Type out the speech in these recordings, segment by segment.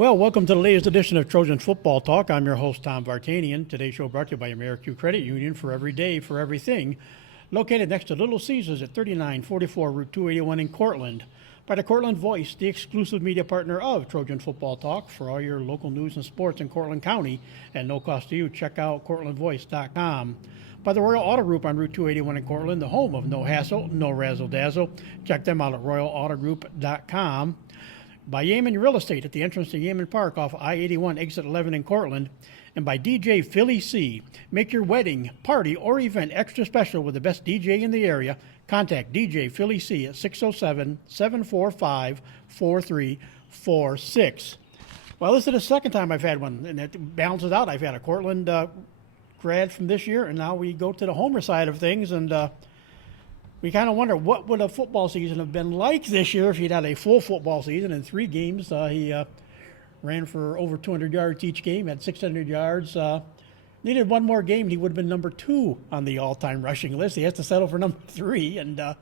Well, welcome to the latest edition of Trojan Football Talk. I'm your host, Tom Vartanian. Today's show brought to you by AmeriQ Credit Union, for every day, for everything. Located next to Little Caesars at 3944 Route 281 in Cortland. By the Cortland Voice, the exclusive media partner of Trojan Football Talk. For all your local news and sports in Cortland County at no cost to you, check out cortlandvoice.com. By the Royal Auto Group on Route 281 in Cortland, the home of no hassle, no razzle-dazzle. Check them out at royalautogroup.com. By Yeaman Real Estate at the entrance to Yeaman Park off I-81 exit 11 in Cortland, and by DJ Philly C. Make your wedding, party, or event extra special with the best DJ in the area. Contact DJ Philly C at 607-745-4346. Well, this is the second time I've had one, and it balances out. I've had a Cortland grad from this year, and now we go to the Homer side of things, and we kind of wonder what would a football season have been like this year if he'd had a full football season in 3 games. He ran for over 200 yards each game, had 600 yards. Needed one more game, and he would have been number 2 on the all-time rushing list. He has to settle for number 3. And, of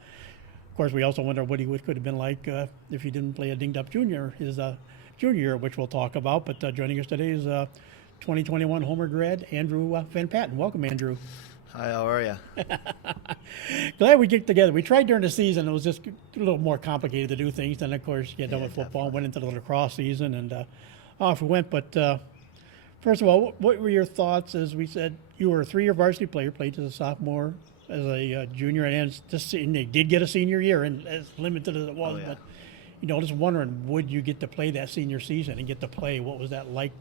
course, we also wonder what he could have been like if he didn't play a dinged-up his junior year, which we'll talk about. But joining us today is 2021 Homer grad Andrew Van Patten. Welcome, Andrew. Hi, how are you? Glad we get together. We tried during the season. It was just a little more complicated to do things. Then, of course, you get done with football and went into the lacrosse season, and off we went. But first of all, what were your thoughts? As we said, you were a 3-year varsity player, played as a sophomore, as a junior, and they did get a senior year, and as limited as it was. But, just wondering, would you get to play that senior season and get to play? What was that like,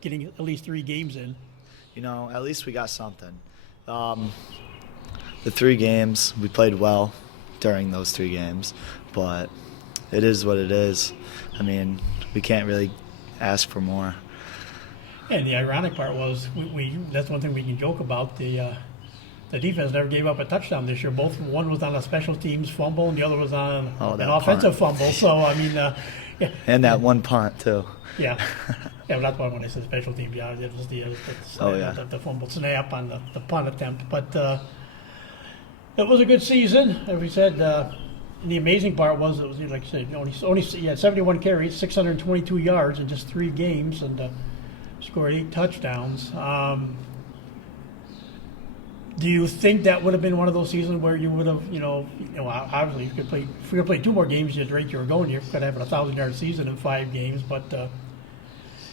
getting at least 3 games in? At least we got something. The 3 games, we played well during those 3 games, but it is what it is. I mean, we can't really ask for more. And the ironic part was, that's one thing we can joke about, the defense never gave up a touchdown this year. One was on a special teams fumble, and the other was on an offensive fumble. So, I mean, yeah. And that one punt, too. Yeah. Yeah, well, that's why when I said special teams, yeah, it was the fumble snap on the punt attempt. But it was a good season, as we said. The amazing part was, it was, like I said, he had 71 carries, 622 yards in just 3 games, and scored 8 touchdowns. Do you think that would have been one of those seasons where you would have, obviously, if you could play 2 more games at the rate you were going, you could have a 1,000-yard season in 5 games, but.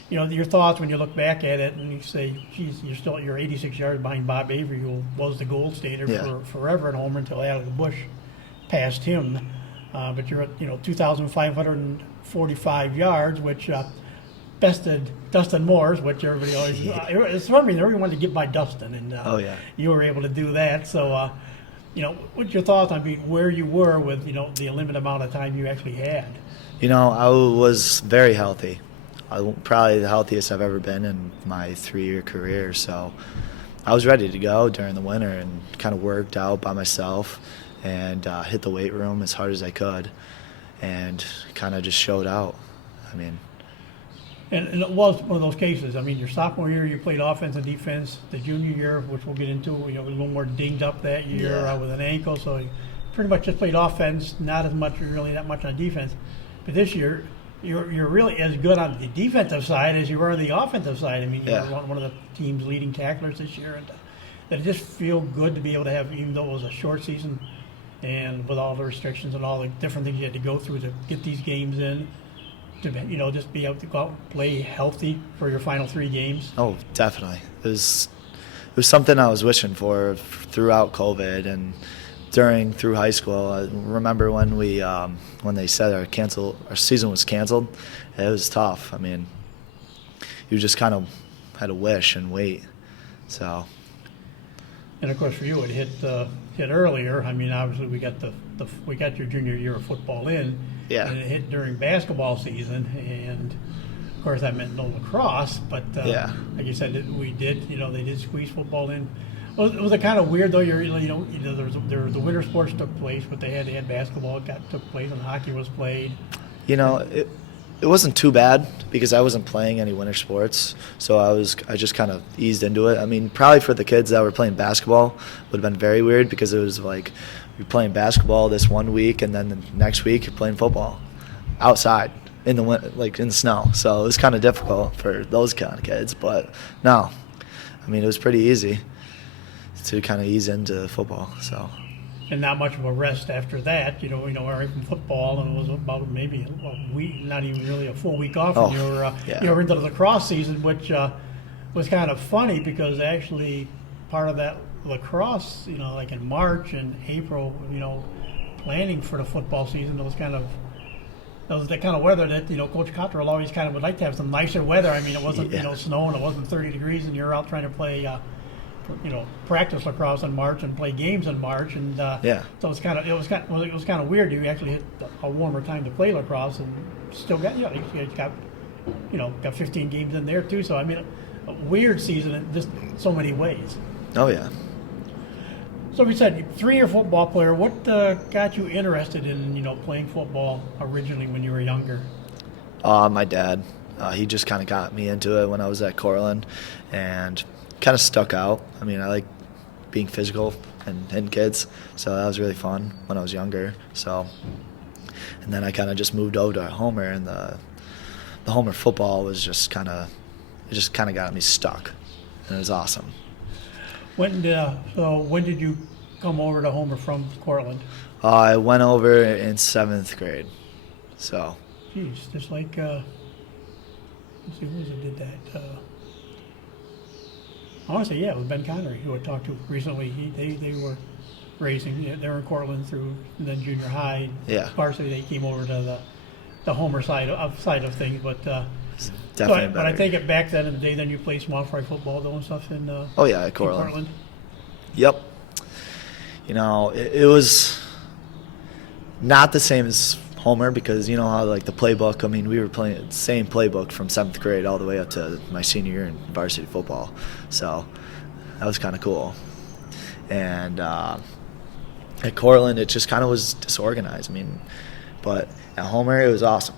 Your thoughts when you look back at it and you say, geez, you're 86 yards behind Bob Avery, who was the gold standard for forever at Homer until Alex Bush passed him. But you're at, 2,545 yards, which bested Dustin Moore's, which everybody always, it's for me, everyone wanted to get by Dustin, and you were able to do that. So, what's your thoughts on where you were with, the limited amount of time you actually had? I was very healthy. I'm probably the healthiest I've ever been in my 3-year career. So I was ready to go during the winter and kind of worked out by myself and hit the weight room as hard as I could and kind of just showed out. And it was one of those cases. Your sophomore year, you played offense and defense. The junior year, which we'll get into, was a little more dinged up that year with an ankle. So you pretty much just played offense, not as much, really that much on defense. But this year, you're really as good on the defensive side as you were on the offensive side. You were one of the team's leading tacklers this year, and it just feel good to be able to have, even though it was a short season, and with all the restrictions and all the different things you had to go through to get these games in, to just be able to go out and play healthy for your final 3 games. Oh, definitely. It was something I was wishing for throughout COVID and through high school. I remember when they said our season was canceled. It was tough. You just kind of had to wish and wait. So. And of course, for you, it hit earlier. Obviously, we got your junior year of football in. Yeah. And it hit during basketball season, and of course that meant no lacrosse. But like you said, we did. They did squeeze football in. Well, it was kind of weird though. The winter sports took place, but they had basketball took place and hockey was played. It wasn't too bad because I wasn't playing any winter sports, so I just kind of eased into it. Probably for the kids that were playing basketball would have been very weird because it was like you're playing basketball this one week and then the next week you're playing football outside. in the like in the snow. So it was kind of difficult for those kind of kids. But no, I mean, it was pretty easy to kind of ease into football. So. And not much of a rest after that, right from football, and it was about maybe a week, not even really a full week off, and you were into the lacrosse season, which was kind of funny because actually part of that lacrosse, like in March and April, planning for the football season, it was the kind of weather that Coach Cottrell always kind of would like to have some nicer weather. I mean, it wasn't snowing, it wasn't 30 degrees, and you're out trying to play. Practice lacrosse in March and play games in March, and so it was kind of weird. You actually hit a warmer time to play lacrosse, and still got got 15 games in there too. So I mean, a weird season in just so many ways. Oh yeah. So we said 3-year football player. What got you interested in playing football originally when you were younger? My dad. He just kind of got me into it when I was at Cortland, and kind of stuck out. I mean, I like being physical and hitting kids, so that was really fun when I was younger. So, and then I kind of just moved over to Homer, and the Homer football was just kind of got me stuck, and it was awesome. When did you come over to Homer from Cortland? I went over in 7th grade. So. Geez, just like let's see, who was it did that? Honestly, it was Ben Connery who I talked to recently. They were racing. They were in Cortland through then junior high. Yeah. Varsity, they came over to the Homer side of things, but definitely. But I take it back then in the day. Then you played small fry football, though, and stuff in. At Cortland. Cortland. Yep. It was not the same as Homer because how like the playbook. I mean, we were playing the same playbook from 7th grade all the way up to my senior year in varsity football. So that was kind of cool. And at Cortland, it just kind of was disorganized. I mean, but at Homer, it was awesome.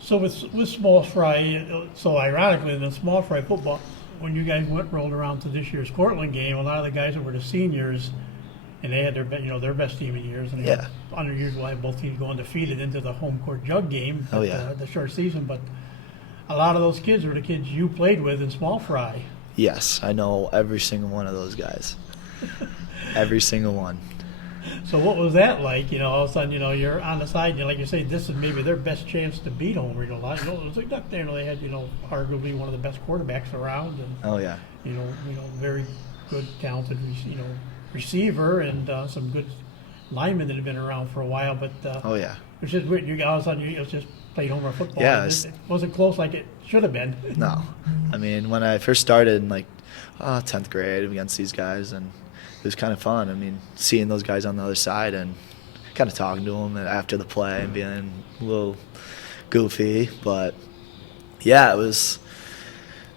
So with small fry, so ironically, in the small fry football, when you guys rolled around to this year's Cortland game, a lot of the guys that were the seniors. And they had their best team in years, and under years we'll have both teams go undefeated into the home court jug game. The short season, but a lot of those kids were the kids you played with in small fry. Yes, I know every single one of those guys. Every single one. So what was that like? All of a sudden, you're on the side, like you say, this is maybe their best chance to beat Homer. It was like that there. They had, arguably one of the best quarterbacks around, and very good, talented, receiver and some good linemen that have been around for a while, but it was just weird. You all of a sudden it was just played Homer football. Yeah, it wasn't close like it should have been. No, I mean when I first started in 10th grade against these guys, and it was kind of fun. I mean, seeing those guys on the other side and kind of talking to them after the play and being a little goofy, but it was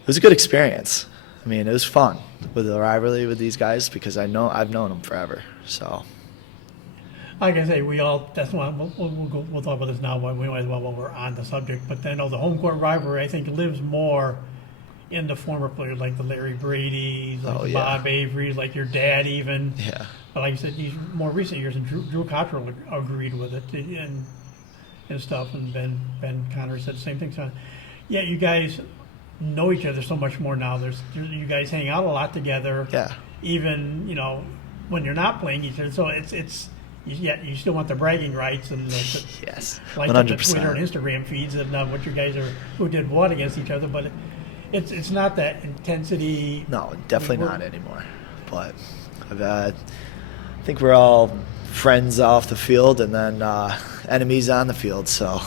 a good experience. I mean, it was fun with the rivalry with these guys because I've known them forever. So, like I say, that's why we'll talk about this now. We might as well while we're on the subject. But I know the home court rivalry, I think, lives more in the former players like the Larry Brady's, like the Bob Avery's, like your dad even. Yeah. But like I said, these more recent years, and Drew Cottrell agreed with it and stuff, and Ben Connery said the same thing. So, you guys know each other so much more now. You guys hang out a lot together. Yeah. Even when you're not playing each other. So it's you still want the bragging rights and yes, like 100%. The Twitter and Instagram feeds and what you guys are who did what against each other. But it's not that intensity. No, definitely not anymore. But I think we're all friends off the field and then enemies on the field. So.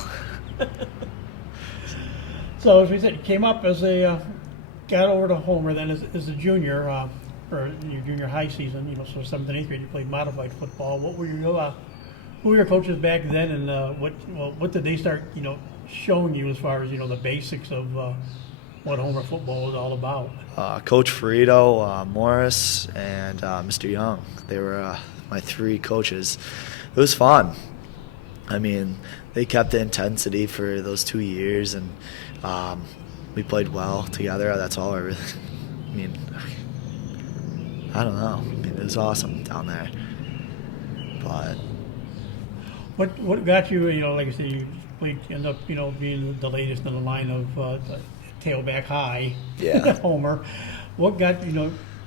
So as we said, you came up as got over to Homer then as a junior, or in your junior high season, so 7th and 8th grade, you played modified football. What were who were your coaches back then, and what did they start, showing you as far as, the basics of what Homer football was all about? Coach Ferrito, Morris, and Mr. Young. They were my 3 coaches. It was fun. I mean, they kept the intensity for those 2 years, and we played well together. That's all I mean, I don't know. I mean, it was awesome down there. But What got you? Like I said, you end up being the latest in the line of tailback high. Yeah. Homer. What got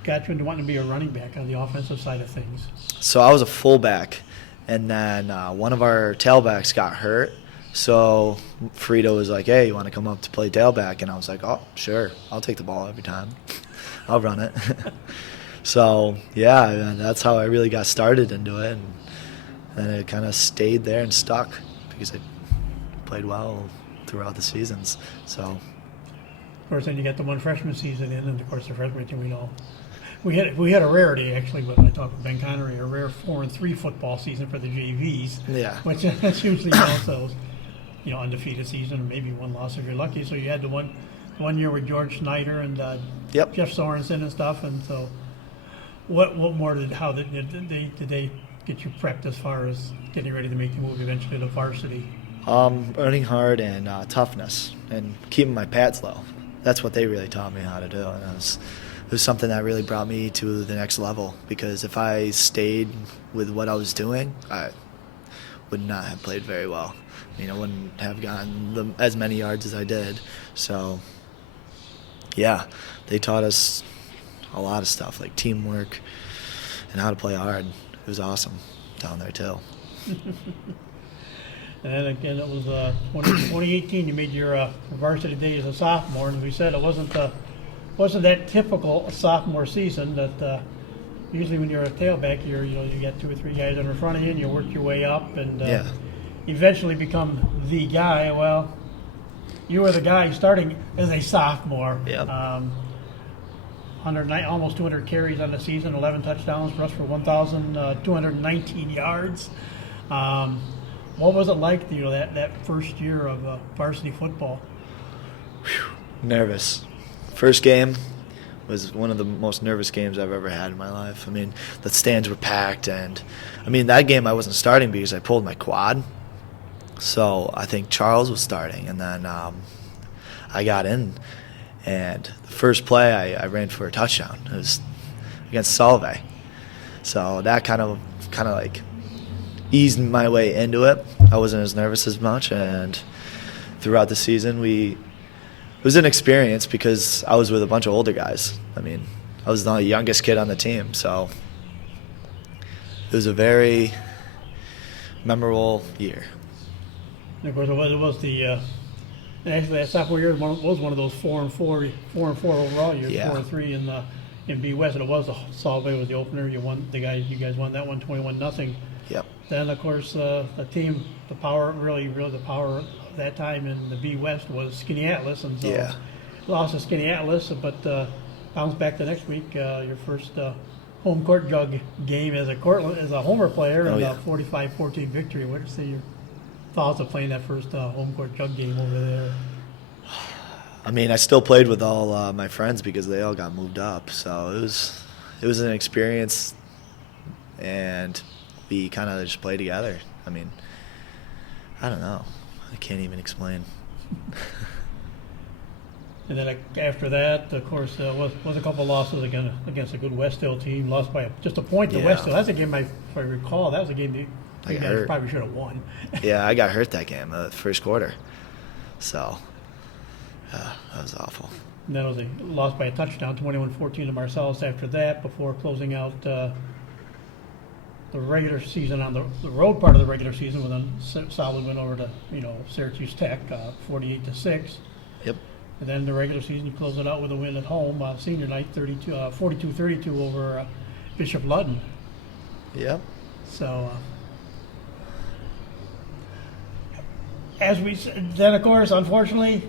got you into wanting to be a running back on the offensive side of things? So I was a fullback, and then one of our tailbacks got hurt. So Frito was like, "Hey, you want to come up to play tailback?" And I was like, "Oh, sure. I'll take the ball every time. I'll run it." So yeah, that's how I really got started into it, and it kind of stayed there and stuck because I played well throughout the seasons. So Of course, then you got the one freshman season in, and of course the freshman team. We had a rarity actually, but I talked with Ben Connery, a rare 4-3 football season for the JVs. Yeah. Which that's usually also undefeated season, or maybe one loss if you're lucky. So you had the one year with George Snyder and Yep. Jeff Sorensen and stuff, and so what more did they get you prepped as far as getting ready to make the move eventually to varsity? Running hard and toughness and keeping my pads low. That's what they really taught me how to do, and it was something that really brought me to the next level, because if I stayed with what I was doing, I would not have played very well. Wouldn't have gotten as many yards as I did. So, yeah, they taught us a lot of stuff, like teamwork and how to play hard. It was awesome down there, too. And then again, it was 2018. You made your varsity day as a sophomore, and we said it wasn't that typical sophomore season. That usually when you're a tailback, you got 2 or 3 guys in front of you, and you work your way up, and Yeah. eventually become the guy. Well, you were the guy starting as a sophomore. Yep. 109, almost 200 carries on the season, 11 touchdowns, rushed for 1,219 yards. What was it like, that first year of varsity football? Nervous. First game was one of the most nervous games I've ever had in my life. The stands were packed, and that game I wasn't starting because I pulled my quad. So I think Charles was starting, and then I got in, and the first play I ran for a touchdown. It was against Solvay. So that kind of like eased my way into it. I wasn't as nervous as much, and throughout the season it was an experience because I was with a bunch of older guys. I was the youngest kid on the team, so it was a very memorable year. And of course, it was the actually that sophomore year was one of those 4-4 overall years, Yeah. 4-3 in B West, and it was Solvay was the opener. You guys won that one 21-0. Yep. Then of course the team, the power of that time in the B West was Skinny Atlas, and so Yeah. lost to Skinny Atlas, but bounced back the next week. Your first home court jug game as a Homer player, and yeah. a 45-14 victory. What did you say your thoughts of playing that first home court jug game over there? I still played with all my friends because they all got moved up. So it was an experience, and we kind of just played together. I don't know. I can't even explain. And then after that, of course, was a couple losses against a good West Hill team. Lost by just a point to Yeah. West Hill. That's a game if I recall. That was a game that you I got guys hurt. probably should have won. Yeah, I got hurt that game, the first quarter. So that was awful. And then it was a loss by a touchdown, 21-14 to Marcellus after that, before closing out the regular season on the road part of the regular season with a solid win over to Syracuse Tech, 48-6. Yep. And then the regular season, you close it out with a win at home, senior night, 42-32 over Bishop Ludden. Yep. So, as we said, then of course, unfortunately,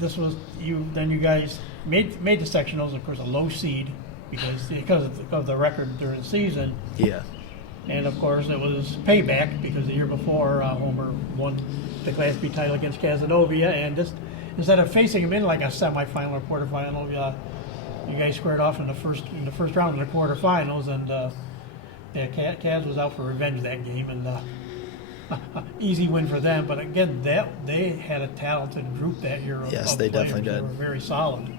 this was Then you guys made the sectionals, of course, a low seed because of the record during the season. Yeah. And of course, it was payback because the year before, Homer won the Class B title against Casanova, and this, instead of facing him in like a semifinal or quarterfinal, you guys squared off in the first round of the quarterfinals, and Kaz was out for revenge that game, and easy win for them. But again, they had a talented group that year. Yes, of they players. definitely They did. were very solid.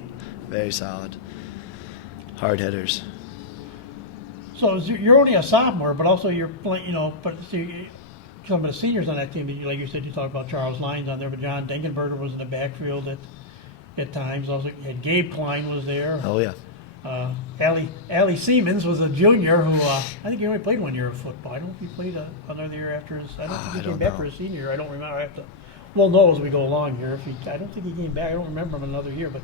Very solid. Hard hitters. So you're only a sophomore, but also you're playing. some of the seniors on that team. Like you said, you talked about Charles Lyons on there, but John Dingenberger was in the backfield at times. Also, had Gabe Klein was there. Oh yeah. Allie Siemens was a junior who I think he only played 1 year of football. I don't know if he played another year after his. I don't think he came back for his senior year. I don't remember. I have to. We'll know as we go along here. I don't think he came back. I don't remember him another year. But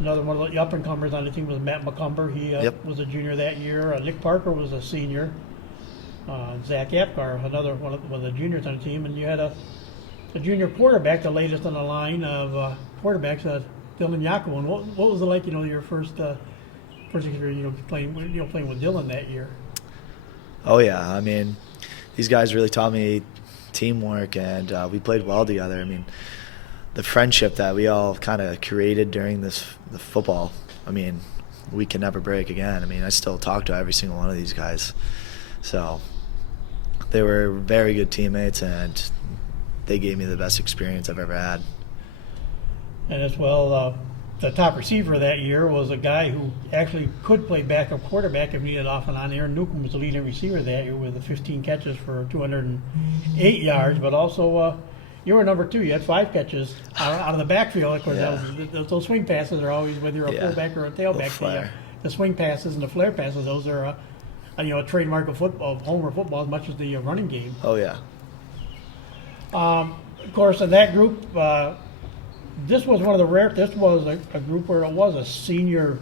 another one of the up and comers on the team was Matt McCumber. He was a junior that year. Nick Parker was a senior. Zach Apgar, another one of the juniors on the team, and you had a junior quarterback, the latest on the line of quarterbacks, Dylan Yakovon. What was it like? Your first experience, playing with Dylan that year. Oh yeah, I mean, these guys really taught me teamwork, and we played well together. I mean, the friendship that we all kind of created during the football, I mean, we can never break again. I mean, I still talk to every single one of these guys. So they were very good teammates, and they gave me the best experience I've ever had. And as well, the top receiver that year was a guy who actually could play backup quarterback if needed off and on. Aaron Newcomb was the leading receiver that year with 15 catches for 208 yards, but also you were number 2. You had 5 catches out of the backfield. Of course, those swing passes are always, whether you're a fullback or a tailback, the swing passes and the flare passes, those are a trademark of football, of Homer football, as much as the running game. Oh yeah. Of course, in that group, this was one of the rare. This was a group where it was a senior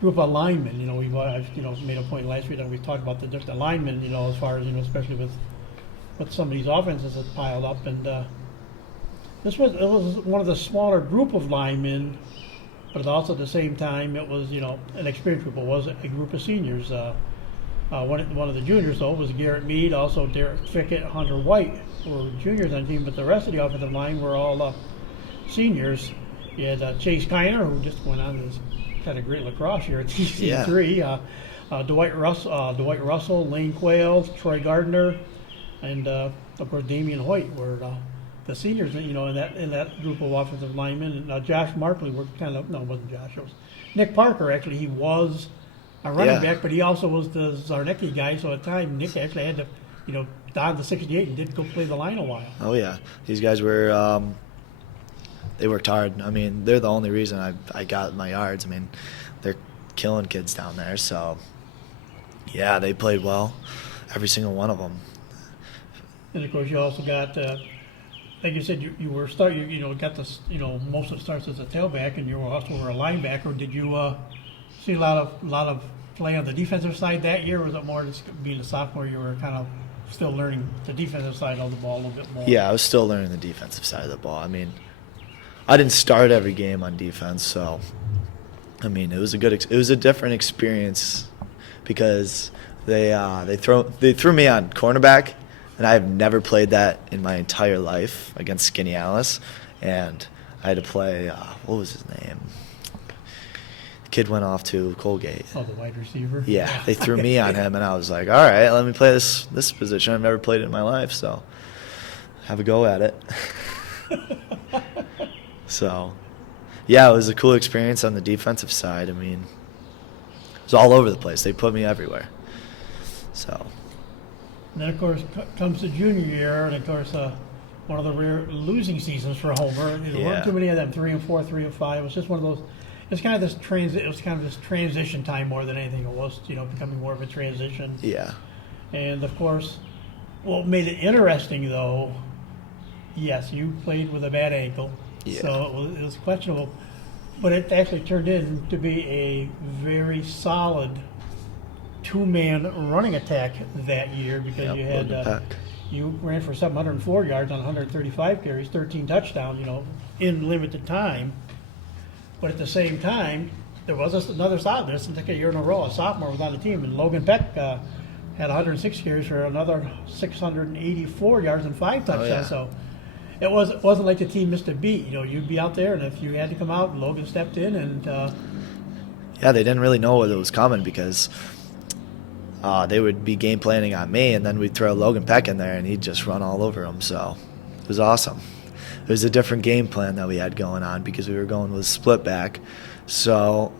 group of linemen. We've made a point last week that we talked about the linemen. As far as especially with some of these offenses that piled up, and it was one of the smaller group of linemen, but also at the same time it was an experienced group. It was a group of seniors. One of the juniors, though, was Garrett Mead, also Derek Fickett, Hunter White were juniors on the team, but the rest of the offensive line were all seniors. You had Chase Kiner, who just went on and had a great lacrosse here at TC3. Dwight Russell, Lane Quayle, Troy Gardner, and of course Damian Hoyt were the seniors. In that group of offensive linemen. And Josh Markley were it wasn't Josh. It was Nick Parker. Actually, he was a running back, but he also was the Zarnecki guy. So at the time, Nick actually had to, don the 68 and did go play the line a while. Oh yeah, these guys were. They worked hard. I mean, they're the only reason I got my yards. I mean, they're killing kids down there. So yeah, they played well, every single one of them. And of course, you also got, like you said, you got this, most of the starts as a tailback, and you also were a linebacker. Did you see a lot of play on the defensive side that year, or was it more just being a sophomore, you were kind of still learning the defensive side of the ball a little bit more? Yeah, I was still learning the defensive side of the ball. I mean, I didn't start every game on defense, so I mean, it was a different experience because they threw me on cornerback, and I have never played that in my entire life against Skinny Alice, and I had to play what was his name? The kid went off to Colgate. Oh, the wide receiver. Yeah, they threw me on him, and I was like, all right, let me play this position. I've never played it in my life, so have a go at it. So, yeah, it was a cool experience on the defensive side. I mean, it was all over the place. They put me everywhere. So. And then, of course, comes the junior year, and of course, one of the rare losing seasons for Homer. There weren't too many of them. 3-4, 3-5. It was just one of those. It's kind of this It was kind of this transition time more than anything. It was, becoming more of a transition. Yeah. And of course, what made it interesting, though, yes, you played with a bad ankle. Yeah. So it was questionable, but it actually turned in to be a very solid 2-man running attack that year because you ran for 704 yards on 135 carries, 13 touchdowns, in limited time. But at the same time, there was another solid. This is like a year in a row, a sophomore was on the team, and Logan Peck had 106 carries for another 684 yards and 5 touchdowns. Oh, yeah. So. It wasn't like the team missed a beat. You'd be out there, and if you had to come out, Logan stepped in, and yeah, they didn't really know what was coming because they would be game planning on me, and then we'd throw Logan Peck in there, and he'd just run all over them. So it was awesome. It was a different game plan that we had going on because we were going with split back, so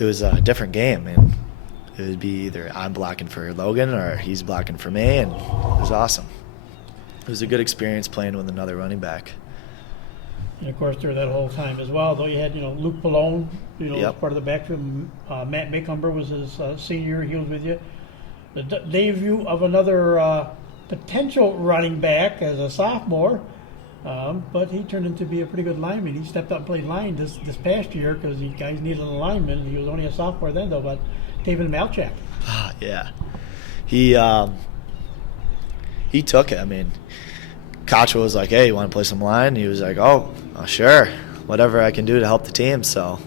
it was a different game, and it would be either I'm blocking for Logan or he's blocking for me, and it was awesome. It was a good experience playing with another running back. And of course, during that whole time as well, though, you had Luke Pallone, as part of the backfield. Matt Maycumber was his senior; he was with you. The debut of another potential running back as a sophomore, but he turned into be a pretty good lineman. He stepped up and played line this past year because these guys needed a lineman. He was only a sophomore then, though. But David Malchak. Yeah, he took it. I mean, Koch was like, "Hey, you want to play some line?" He was like, "Oh, sure, whatever I can do to help the team." So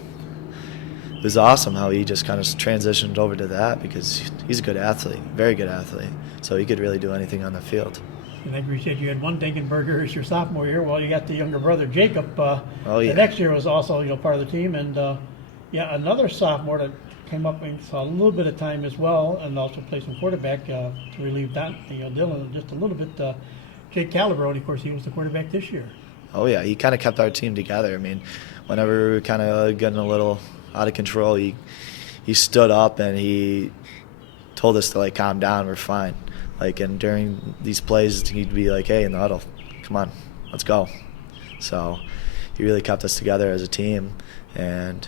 it was awesome how he just kind of transitioned over to that because he's a good athlete, very good athlete. So he could really do anything on the field. And like we said, you had one Dinkenberger as your sophomore year. Well, you got the younger brother Jacob. Oh yeah. The next year was also part of the team, and another sophomore that came up and saw a little bit of time as well, and also played some quarterback to relieve Dylan just a little bit. Jake Calabrone, of course, he was the quarterback this year. Oh, yeah. He kind of kept our team together. I mean, whenever we were kind of getting a little out of control, he stood up and he told us to, calm down. We're fine. And during these plays, he'd be like, hey, in the huddle, come on, let's go. So he really kept us together as a team. And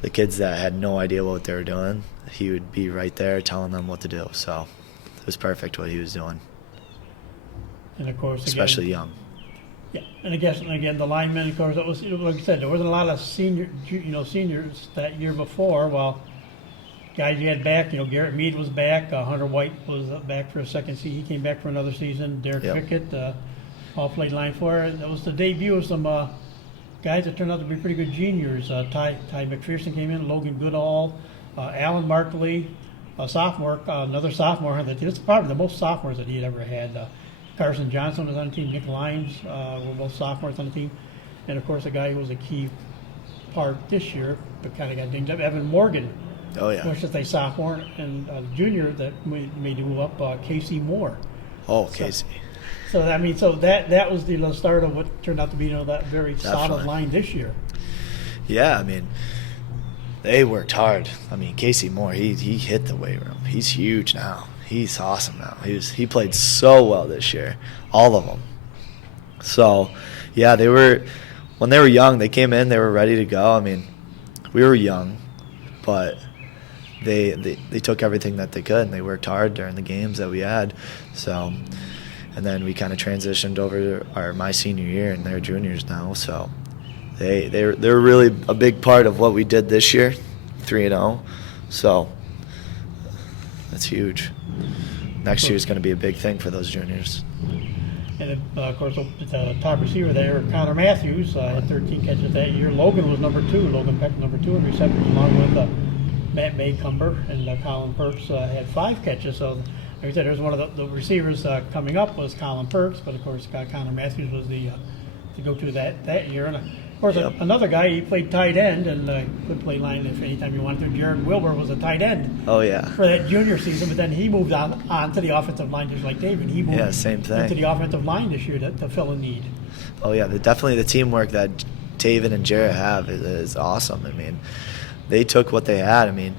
the kids that had no idea what they were doing, he would be right there telling them what to do. So it was perfect what he was doing. And of course, especially young. Yeah, and again, the linemen. Of course, that was like I said, there wasn't a lot of seniors that year before. Well, guys you had back, Garrett Meade was back. Hunter White was back for a second season. He came back for another season. Derek Pickett all played line for her. That was the debut of some guys that turned out to be pretty good juniors. Ty McPherson came in. Logan Goodall, Alan Markley, a sophomore, another sophomore. It's probably the most sophomores that he had ever had. Carson Johnson was on the team. Nick Lyons were both sophomores on the team. And, of course, a guy who was a key part this year but kind of got dinged up, Evan Morgan. Oh, yeah. Which is a sophomore. And junior that made the move up, Casey Moore. Oh, Casey. So that was the start of what turned out to be that very solid line this year. Yeah, I mean, they worked hard. I mean, Casey Moore, he hit the weight room. He's huge now. He's awesome now. He played so well this year, all of them. So, yeah, when they were young, they came in, they were ready to go. I mean, we were young, but they took everything that they could, and they worked hard during the games that we had. So, and then we kind of transitioned over to my senior year, and they're juniors now. So, they're really a big part of what we did this year, 3-0. So, that's huge. Next year is going to be a big thing for those juniors. And, of course, the top receiver there, Connor Matthews, had 13 catches that year. Logan was number 2. Logan Peck number 2 in receptions, along with Matt Maycumber. And Colin Perks had 5 catches. So, like I said, there's one of the receivers coming up was Colin Perks. But, of course, Connor Matthews was the go-to that year. And, of course, another guy, he played tight end and could play line if anytime you wanted to. Jared Wilbur was a tight end. Oh, yeah. For that junior season, but then he moved on to the offensive line just like David. He moved same thing. into the offensive line this year to fill a need. Oh, yeah. Definitely the teamwork that David and Jarrett have is awesome. I mean, they took what they had. I mean,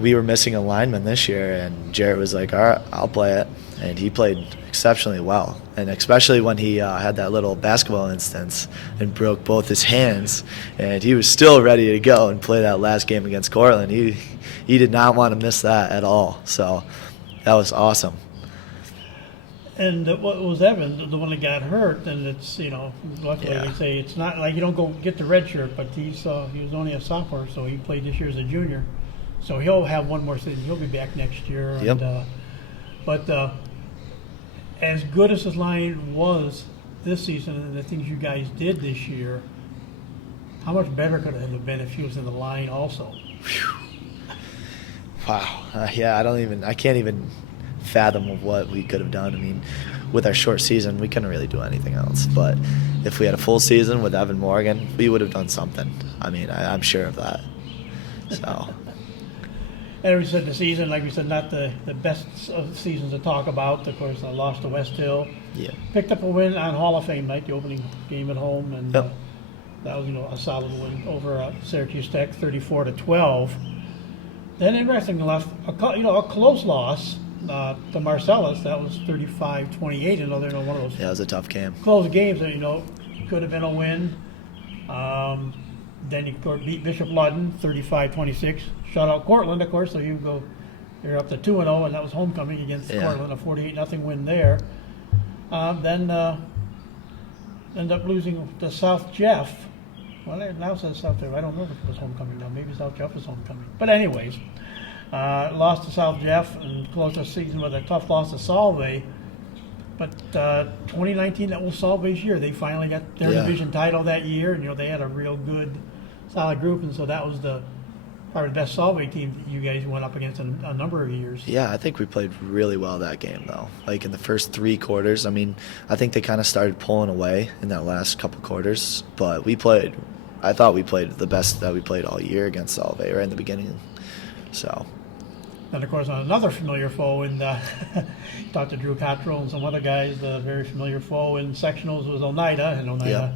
we were missing a lineman this year, and Jarrett was like, all right, I'll play it. And he played exceptionally well. And especially when he had that little basketball instance and broke both his hands, and he was still ready to go and play that last game against Cortland. He did not want to miss that at all. So that was awesome. And what was Evan, the one that got hurt, and it's, luckily they say it's not like you don't go get the red shirt, but he was only a sophomore, so he played this year as a junior. So he'll have one more season. He'll be back next year. Yep. And, but as good as his line was this season and the things you guys did this year, how much better could it have been if he was in the line also? Whew. Wow. I can't even fathom of what we could have done. I mean, with our short season, we couldn't really do anything else. But if we had a full season with Evan Morgan, we would have done something. I mean, I'm sure of that. So. And we said the season, like we said, not the best of seasons to talk about. Of course, I lost to West Hill. Yeah. Picked up a win on Hall of Fame night, the opening game at home, and Yep. that was a solid win over Syracuse Tech, 34-12. Then interesting, lost a close loss to Marcellus. That was 35-28. Another one of those Yeah, it was a tough game. close games that could have been a win. Then you beat Bishop Ludden 35-26. Shut out Cortland, of course. So you're up to 2-0, and that was homecoming against Cortland, a 48-0 win there. Then end up losing to South Jeff. Well, it now says South Jeff. I don't know if it was homecoming now. Maybe South Jeff was homecoming. But anyways, lost to South Jeff and closed the season with a tough loss to Solvay. But 2019, that was Solvay's year. They finally got their division title that year, and they had a real good, solid group, and so that was probably the best Solvay team that you guys went up against in a number of years. Yeah, I think we played really well that game, though. Like in the first 3 quarters, I mean, I think they kind of started pulling away in that last couple quarters, but I thought we played the best that we played all year against Solvay right in the beginning. So. And of course, another familiar foe in talked to Drew Cottrell and some other guys. The very familiar foe in sectionals was Oneida, and Oneida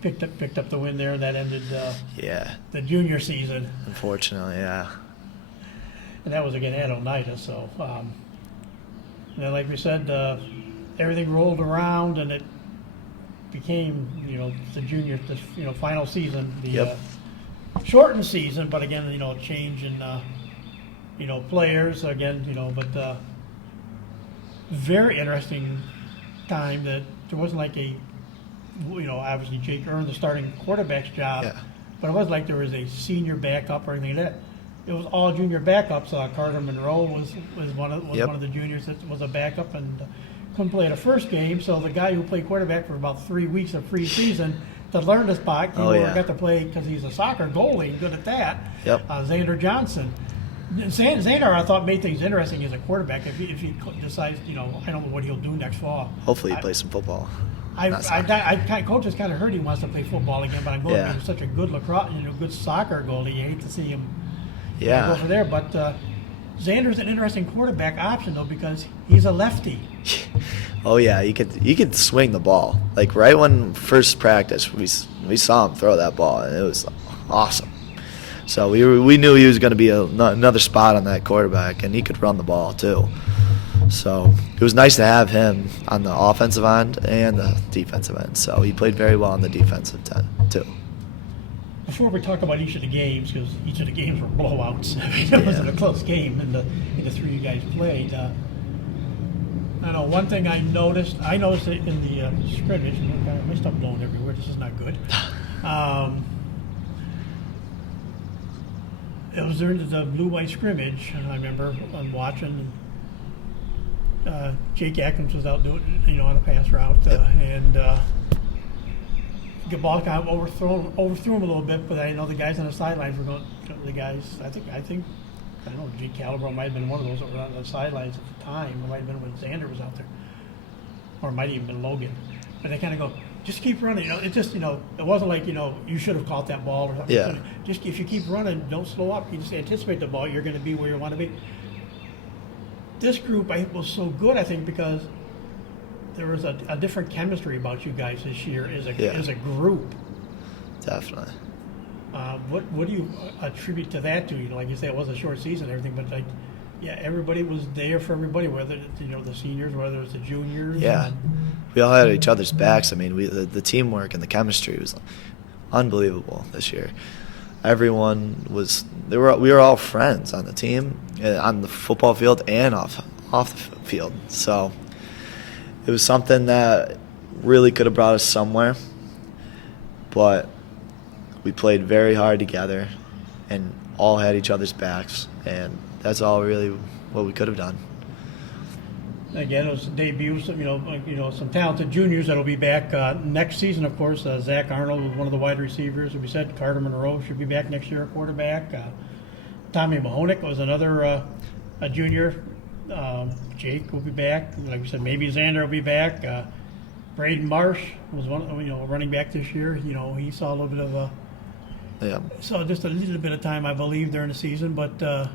picked up the win there, and that ended the junior season. Unfortunately, yeah. And that was again at Oneida. So, and then, like we said, everything rolled around, and it became the junior final season, the shortened season, but again change in players again, but very interesting time that there wasn't like obviously Jake earned the starting quarterback's job, but it wasn't like there was a senior backup or anything like that. It was all junior backups. Carter Monroe was one of the juniors that was a backup and couldn't play the first game. So the guy who played quarterback for about 3 weeks of preseason to learn the spot, got to play because he's a soccer goalie, good at that. Xander Johnson. Xander, I thought, made things interesting as a quarterback. If he decides, I don't know what he'll do next fall. Hopefully, he plays some football. Coach has kind of heard he wants to play football again, but I'm going he's such a good lacrosse, good soccer goalie. You hate to see him go over there. But Xander's an interesting quarterback option though because he's a lefty. Oh yeah, he could swing the ball. Like right when first practice, we saw him throw that ball, and it was awesome. So we knew he was going to be another spot on that quarterback, and he could run the ball too. So it was nice to have him on the offensive end and the defensive end. So he played very well on the defensive end too. Before we talk about each of the games, because each of the games were blowouts. I mean, it wasn't a close game in the 3 you guys played. I know one thing I noticed it in the scrimmage. My stuff blowing everywhere. This is not good. It was during the blue-white scrimmage, and I remember watching. Jake Atkins was out doing, on a pass route, and the ball kind of overthrew him a little bit. But I know the guys on the sidelines were going. The guys, I think, I don't know. Jake Calabro might have been one of those that were on the sidelines at the time. It might have been when Xander was out there, or it might have even been Logan. But they kind of go, just keep running. It just, it wasn't like, you should have caught that ball or something. Yeah. Just if you keep running, don't slow up. You just anticipate the ball. You're going to be where you want to be. This group was so good, I think, because there was a different chemistry about you guys this year as a group. Definitely. What do you attribute to that to? Like you say, it was a short season and everything, but everybody was there for everybody, whether the seniors, whether it's the juniors. Yeah, we all had each other's backs. I mean, the teamwork and the chemistry was unbelievable this year. Everyone was. We were all friends on the team, on the football field and off the field. So it was something that really could have brought us somewhere, but we played very hard together and all had each other's backs, and that's all really what we could have done. Again, it was a debut, some talented juniors that'll be back next season, of course. Zach Arnold was one of the wide receivers. As we said, Carter Monroe should be back next year at quarterback. Tommy Mahonik was another a junior. Jake will be back. Like we said, maybe Xander will be back. Braden Marsh was one, running back this year. He saw a little bit of saw just a little bit of time, I believe, during the season. But the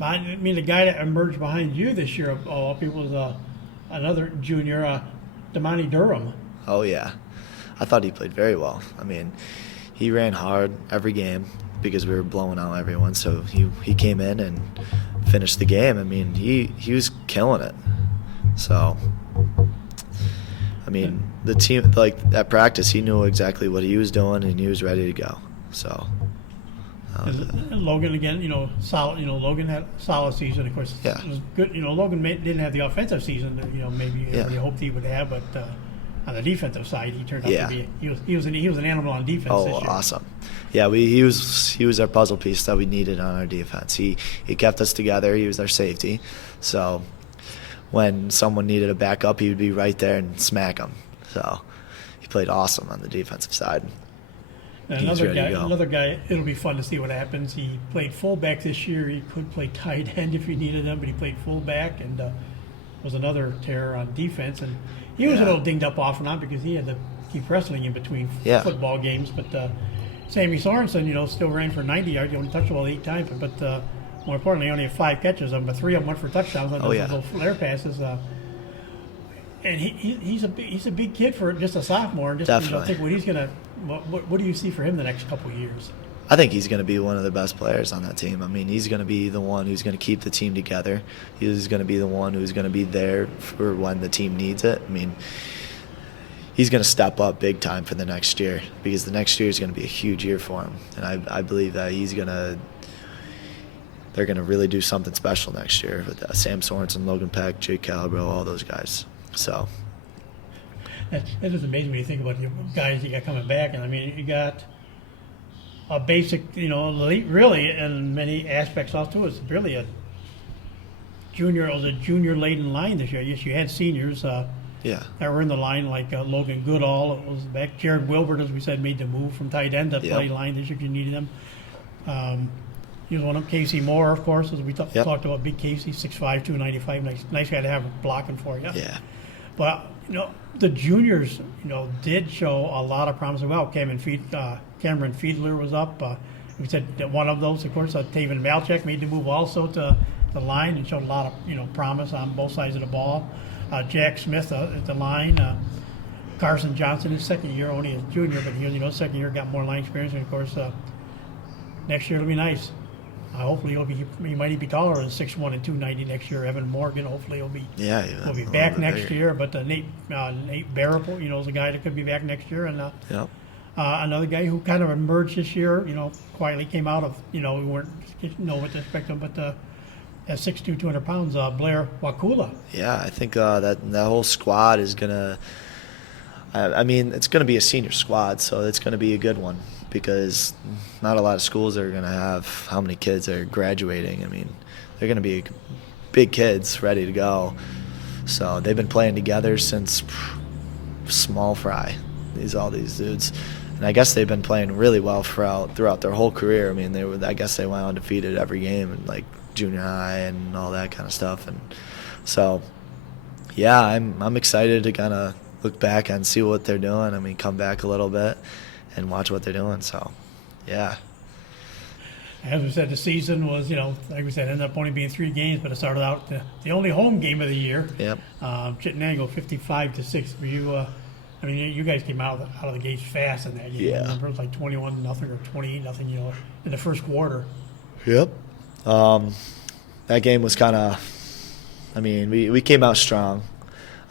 guy that emerged behind you this year, of all people, was another junior, Damani Durham. Oh yeah, I thought he played very well. I mean, he ran hard every game. because we were blowing out everyone. So he came in and finished the game. I mean, he was killing it. So, I mean, the team, like at practice, he knew exactly what he was doing and he was ready to go. So. Logan again, solid. Logan had a solid season. Of course, Yeah. it was good. Logan didn't have the offensive season that maybe everybody hoped he would have, but on the defensive side, he turned out to be. He was an animal on defense. Oh, this year. Awesome! Yeah, he was our puzzle piece that we needed on our defense. He kept us together. He was our safety. So when someone needed a backup, he would be right there and smack them. So he played awesome on the defensive side. And another guy, it'll be fun to see what happens. He played fullback this year. He could play tight end if you needed him, but he played fullback and was another terror on defense. And he was a little dinged up off and on because he had to keep wrestling in between football games. But Sammy Sorensen, still ran for 90 yards. He only touched the ball 8 times. But more importantly, he only had 5 catches of them, but 3 of them went for touchdowns on those little flare passes. And he's a big kid for just a sophomore. And just think what he's gonna. What do you see for him the next couple of years? I think he's going to be one of the best players on that team. I mean, he's going to be the one who's going to keep the team together. He's going to be the one who's going to be there for when the team needs it. I mean, he's going to step up big time for the next year because the next year is going to be a huge year for him. And I believe that they're going to really do something special next year with Sam Sorensen, Logan Peck, Jake Calabro, all those guys. So. That just amazing when you think about the guys you got coming back. And, I mean, you got a basic, elite, really, in many aspects also. It's really it was a junior-laden line this year. Yes, you had seniors that were in the line, like Logan Goodall. It was back. Jared Wilbert, as we said, made the move from tight end to play line this year if you needed him. He was one of them. Casey Moore, of course, as we talked about. Big Casey, 6'5", 295. Nice guy to have blocking for you. Yeah. But, the juniors, did show a lot of promise as well. Cameron Fiedler was up. We said that one of those, of course, Taven Malchek made the move also to the line and showed a lot of, promise on both sides of the ball. Jack Smith at the line. Carson Johnson, his second year, only a junior, but he, second year got more line experience. And, of course, next year it'll be nice. Hopefully he might even be taller than 6'1" and 290 next year. Evan Morgan, hopefully he'll be back next year. But Nate Barrable, is a guy that could be back next year. And another guy who kind of emerged this year, quietly came out of, we weren't know what to expect him, but at 6'2", 200 pounds, Blair Wakula. Yeah, I think that whole squad is gonna. I mean, it's gonna be a senior squad, so it's gonna be a good one. Because not a lot of schools are going to have how many kids are graduating. I mean, they're going to be big kids ready to go. So they've been playing together since small fry, all these dudes. And I guess they've been playing really well throughout their whole career. I mean, I guess they went undefeated every game in like junior high and all that kind of stuff. And so, yeah, I'm excited to kind of look back and see what they're doing. I mean, come back a little bit and watch what they're doing. So, yeah. As we said, the season was, like we said, ended up only being 3 games, but it started out the only home game of the year. Yep. Chittenango 55-6. Were you? You guys came out of the gates fast in that game. Yeah. I remember it was like 21-0 or 28-0, in the first quarter. Yep. That game was kind of. We came out strong.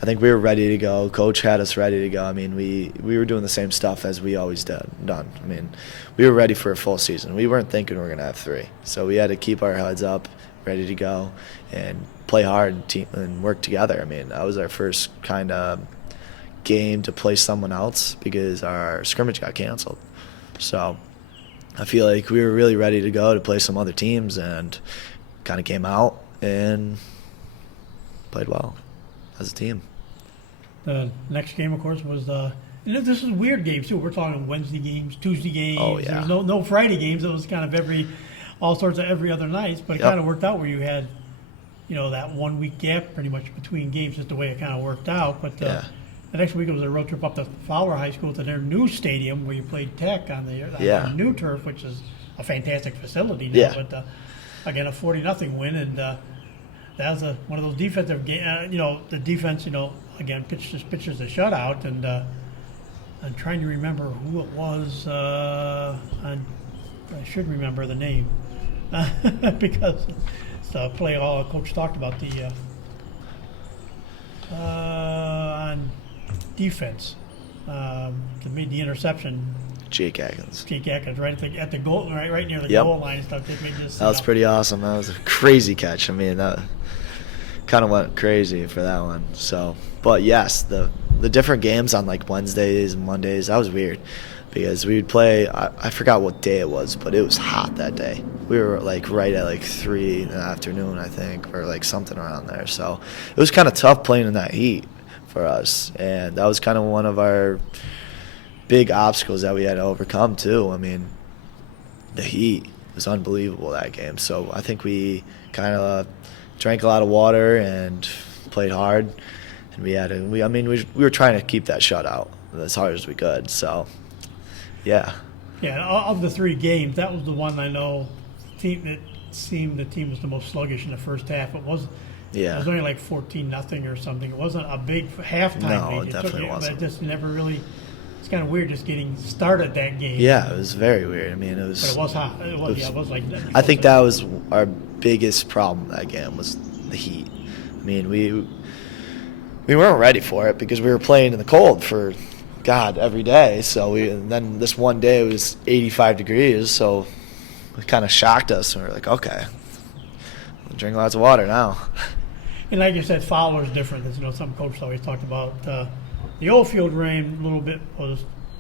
I think we were ready to go. Coach had us ready to go. I mean, we were doing the same stuff as we always done. I mean, we were ready for a full season. We weren't thinking we were going to have 3. So we had to keep our heads up, ready to go, and play hard and work together. I mean, that was our first kind of game to play someone else because our scrimmage got canceled. So I feel like we were really ready to go to play some other teams and kind of came out and played well as a team. The next game, of course, was this is weird games too. We're talking Wednesday games, Tuesday games. Oh yeah. There was no Friday games. It was kind of all sorts of every other night. But it kind of worked out where you had, that 1 week gap pretty much between games. Just the way it kind of worked out. But the next week it was a road trip up to Fowler High School to their new stadium where you played Tech on the new turf, which is a fantastic facility now. Yeah. But again, a 40-0 win and. That was one of those defensive games. The defense, again, pitches the shutout, and I'm trying to remember who it was on I should remember the name because it's the play all coach talked about the on defense. To made the interception. Jake Atkins. Jake Atkins, right at the goal, right near the Yep. goal line and stuff. They just, That was pretty awesome. That was a crazy catch. I mean, that kind of went crazy for that one. So, but yes, the different games on like Wednesdays and Mondays, that was weird because we would play. I forgot what day it was, but it was hot that day. We were like right at like 3 in the afternoon, I think, or like something around there. So it was kind of tough playing in that heat for us, and that was kind of one of our big obstacles that we had to overcome too. I mean, the heat was unbelievable that game. So I think we kind of drank a lot of water and played hard, and we were trying to keep that shutout as hard as we could. So yeah. Yeah, of the 3 games, that was the one I know. It seemed the team was the most sluggish in the first half. It was only like 14-0 or something. It wasn't a big halftime No, lead. it definitely wasn't. But it just never really. It's kind of weird just getting started that game. Yeah, it was very weird. I mean, it was. But it was hot. It was like that. I think that was our biggest problem that game was the heat. I mean, we weren't ready for it because we were playing in the cold for, God, every day. So and then this one day it was 85 degrees. So it kind of shocked us, and we were like, okay, we'll drink lots of water now. And like you said, Fowler's different. Some coaches always talked about the old field ran a little bit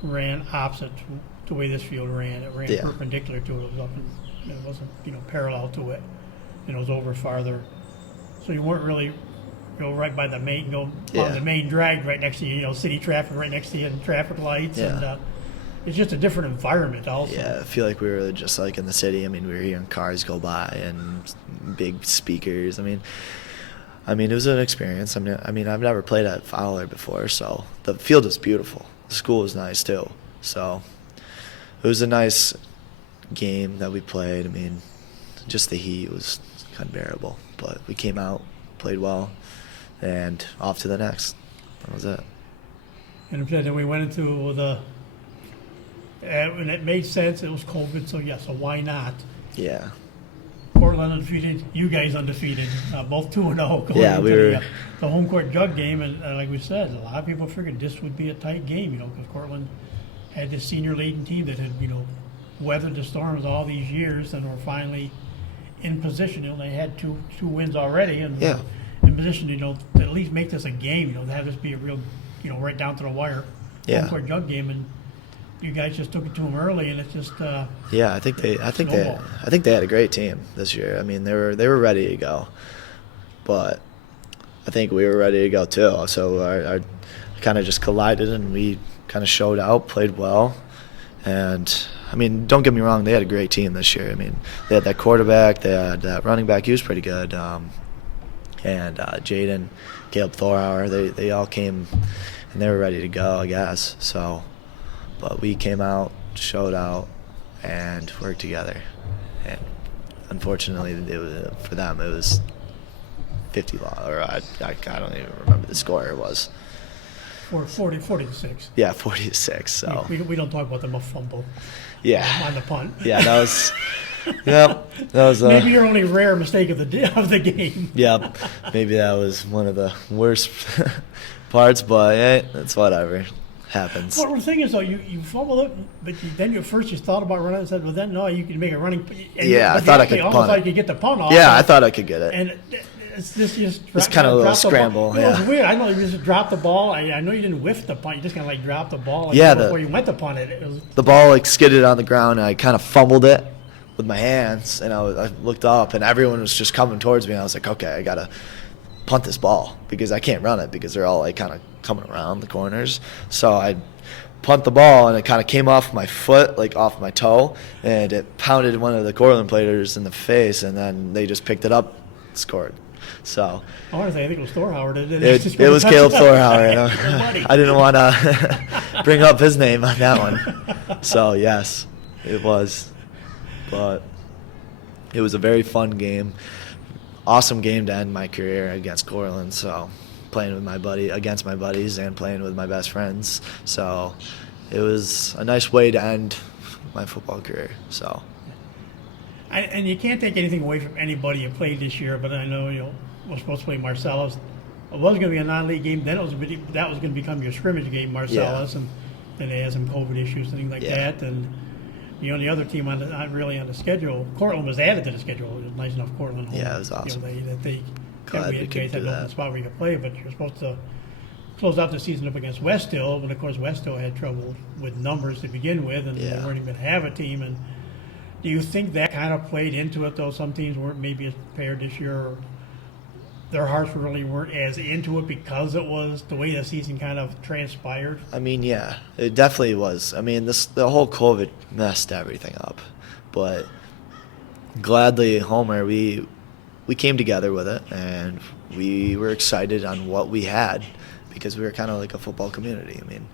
ran opposite to the way this field ran. It ran perpendicular to it. It was up and it wasn't parallel to it. It was over farther, so you weren't really right by the main on the main drag right next to you. City traffic right next to you and traffic lights and. It's just a different environment also. Yeah, I feel like we were just like in the city. I mean, we were hearing cars go by and big speakers. I mean, it was an experience. I mean, I've never played at Fowler before, so the field was beautiful. The school was nice too. So it was a nice game that we played. I mean, just the heat was unbearable, but we came out, played well, and off to the next. That was it. And then we went into and it made sense. It was COVID, so why not? Yeah. Portland undefeated, you guys undefeated, both 2-0. Yeah, we were. The home court jug game, and like we said, a lot of people figured this would be a tight game, because Portland had this senior laden team that had, weathered the storms all these years and were finally in position. They had two wins already, and were in position, to at least make this a game. To have this be a real, right down to the wire, home court jug game, and. You guys just took it to them early, and it's just. I think they had a great team this year. I mean, they were ready to go, but I think we were ready to go too. So our kind of just collided, and we kind of showed out, played well, and I mean, don't get me wrong, they had a great team this year. I mean, they had that quarterback, they had that running back, he was pretty good, and Jaden, Caleb Thorhauer, they all came, and they were ready to go, I guess. So. But we came out, showed out, and worked together. And unfortunately, for them, it was 50 or I don't even remember the score it was. 40-6. Yeah, 40-6. So we don't talk about the fumble. Yeah. On the punt. Yeah, that was. Yep, that was. Maybe your only rare mistake of the game. Yep, maybe that was one of the worst parts, but it's whatever. Happens. Well, the thing is, though, you fumbled it, but then you thought about running and said, well, then, no, you can make a running. I thought I could punt. Almost like you get the punt off. Yeah, I thought I could get it. And it's kind of a little scramble. It was weird. I know you just dropped the ball. I know you didn't whiff the punt. You just kind of dropped the ball before you went to punt it. The ball skidded on the ground, and I kind of fumbled it with my hands, and I looked up, and everyone was just coming towards me, and I was like, okay, I got to punt this ball because I can't run it because they're all kind of coming around the corners. So I punt the ball, and it kind of came off my foot, off my toe, and it pounded one of the Cortland players in the face, and then they just picked it up and scored. So I want to say, I think it was Thorhauer. It was Caleb Thorhauer. I didn't want to bring up his name on that one. So, yes, it was. But it was a very fun game. Awesome game to end my career against Cortland. So playing against my buddies and playing with my best friends. So it was a nice way to end my football career. So And you can't take anything away from anybody who played this year, but I know, we're supposed to play Marcellus. It was going to be a non-league game. Then that was going to become your scrimmage game, Marcellus, and then they had some COVID issues and things like that. And the other team not really on the schedule, Cortland was added to the schedule. It was nice enough Cortland home. Yeah, it was awesome. They Glad we could guys had do an open that. spot where you could play, but you're supposed to close out the season up against West Hill. But of course, West Hill had trouble with numbers to begin with, and they weren't even going to have a team. And do you think that kind of played into it, though? Some teams weren't maybe as prepared this year, or their hearts really weren't as into it because it was the way the season kind of transpired? I mean, yeah, it definitely was. I mean, the whole COVID messed everything up. But gladly, Homer, we came together with it, and we were excited on what we had because we were kind of like a football community. I mean,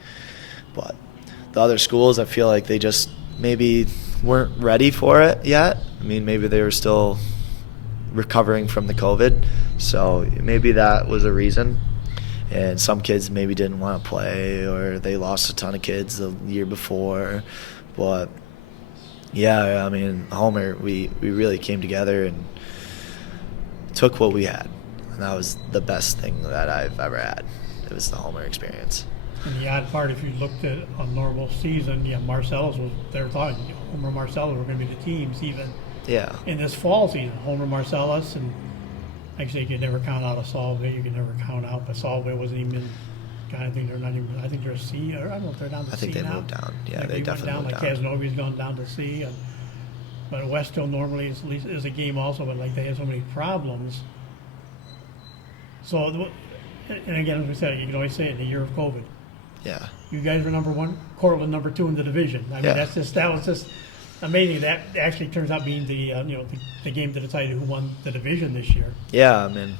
but the other schools, I feel like they just maybe weren't ready for it yet. I mean, maybe they were still recovering from the COVID, so maybe that was a reason. And some kids maybe didn't want to play, or they lost a ton of kids the year before. But yeah, I mean, Homer, we really came together and took what we had, and that was the best thing that I've ever had. It was the Homer experience. And the odd part, if you looked at a normal season, Marcellus was, they were thought Homer and Marcellus were going to be the teams even in this fall season. Homer, Marcellus, and like I say, you could never count out a Solvay. You could never count out, but Solvay wasn't even. I think they're not even. I think they're a C. Or I don't know if they're down to C now. I think they moved down. Yeah, like they definitely moved down. Like Casanovi's gone down to C, but West Hill normally is a game also, but like they have so many problems. So, and again, as we said, you can always say it in the year of COVID. Yeah. You guys were number one, Cortland number two in the division. I mean, that was just amazing. That actually turns out being the game to decide who won the division this year. Yeah, I mean,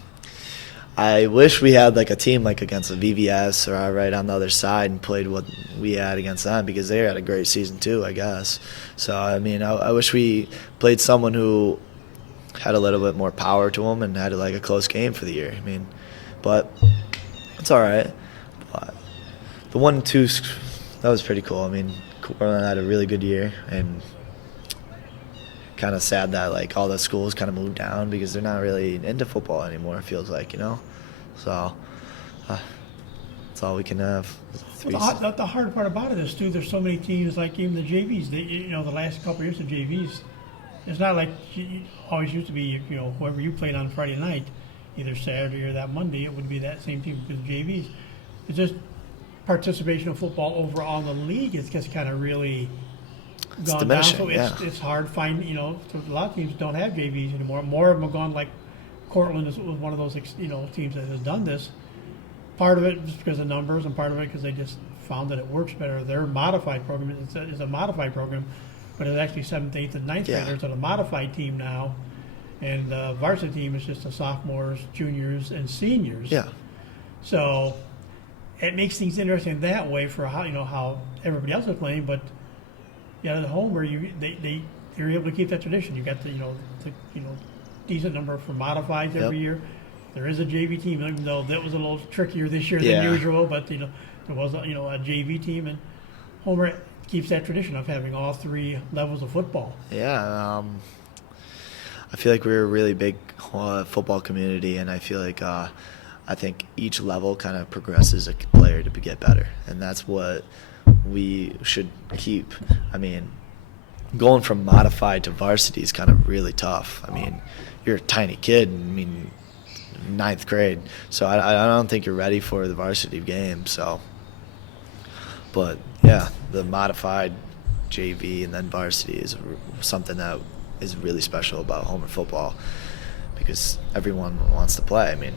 I wish we had like a team like against a VVS or right on the other side and played what we had against them, because they had a great season too, I guess. So I mean, I wish we played someone who had a little bit more power to them and had like a close game for the year. I mean, but it's all right. But the 1-2, that was pretty cool. I mean, Cortland had a really good year, and kind of sad that like all the schools kind of moved down because they're not really into football anymore, it feels like, so that's all we can have. Well, the hard part about it is too, there's so many teams, like even the JVs, the last couple of years of JVs, it's not like it always used to be, whoever you played on Friday night, either Saturday or that Monday, it would be that same team, because JVs, it's just participation of football overall in the league is just kind of really gone down. So it's hard to find, a lot of teams don't have JVs anymore. More of them have gone, like Cortland was one of those, teams that has done this. Part of it is because of numbers, and part of it because they just found that it works better. Their modified program is a modified program, but it's actually 7th, 8th, and 9th graders on a modified team now. And the varsity team is just the sophomores, juniors, and seniors. Yeah. So it makes things interesting that way for how everybody else is playing, but the Homer, you're able to keep that tradition. You got the decent number for modifieds every year. There is a JV team, even though that was a little trickier this year than usual. But there was a JV team, and Homer keeps that tradition of having all three levels of football. Yeah, I feel like we're a really big football community, and I feel like I think each level kind of progresses a player to get better, and that's what we should keep. I mean, going from modified to varsity is kind of really tough. I mean, you're a tiny kid. I mean, 9th grade, so I don't think you're ready for the varsity game. So, but yeah, the modified JV and then varsity is something that is really special about Homer football, because everyone wants to play. I mean,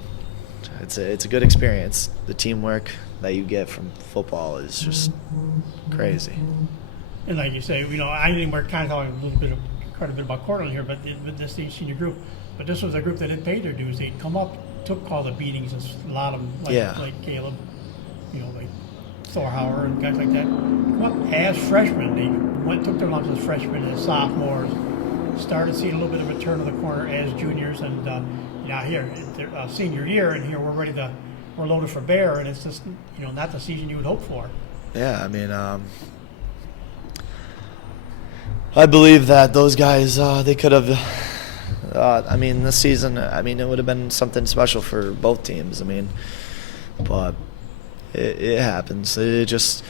it's a good experience. The teamwork that you get from football is just crazy. And like you say, I think we're kind of talking quite a bit about Cortland here, but with this senior group. But this was a group that didn't pay their dues. They'd come up, took all the beatings, and a lot of them, like Caleb, like Thorhauer and guys like that, come up as freshmen. They took their lumps as freshmen, as sophomores, started seeing a little bit of a turn of the corner as juniors, and now here, senior year, and here we're loaded for bear, and it's just not the season you would hope for. Yeah, I mean, I believe that those guys, they could have. I mean, this season, I mean, it would have been something special for both teams. I mean, but it happens. It's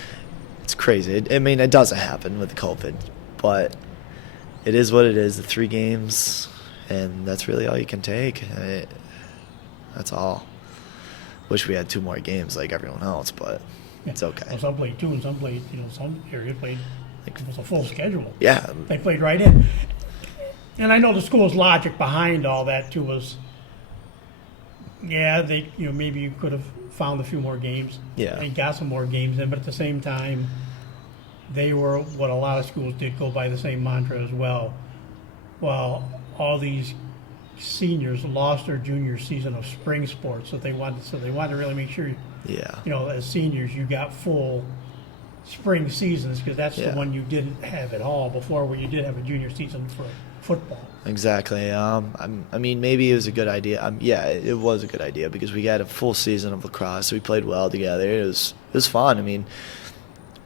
crazy. I mean, it doesn't happen with COVID, but it is what it is. The 3 games, and that's really all you can take. That's all. Wish we had 2 more games like everyone else, but it's okay. Well, some played 2, and some played, some area played. It was a full schedule. Yeah. They played right in. And I know the school's logic behind all that too was, they, maybe you could have found a few more games. Yeah. And got some more games in, but at the same time, they were what a lot of schools did, go by the same mantra as well. Well, all these seniors lost their junior season of spring sports, so they wanted to really make sure, as seniors, you got full spring seasons, because that's the one you didn't have at all before, where you did have a junior season for football. Exactly. I mean, maybe it was a good idea. It was a good idea because we had a full season of lacrosse. We played well together. It was fun. I mean,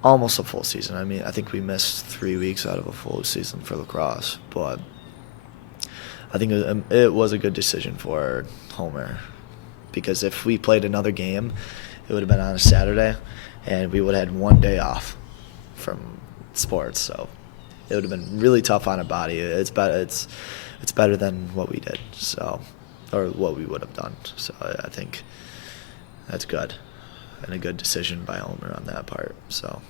almost a full season. I mean, I think we missed 3 weeks out of a full season for lacrosse, but I think it was a good decision for Homer, because if we played another game, it would have been on a Saturday, and we would have had 1 day off from sports. So it would have been really tough on our body. It's better than what we did, or what we would have done. So I think that's good, and a good decision by Homer on that part. So.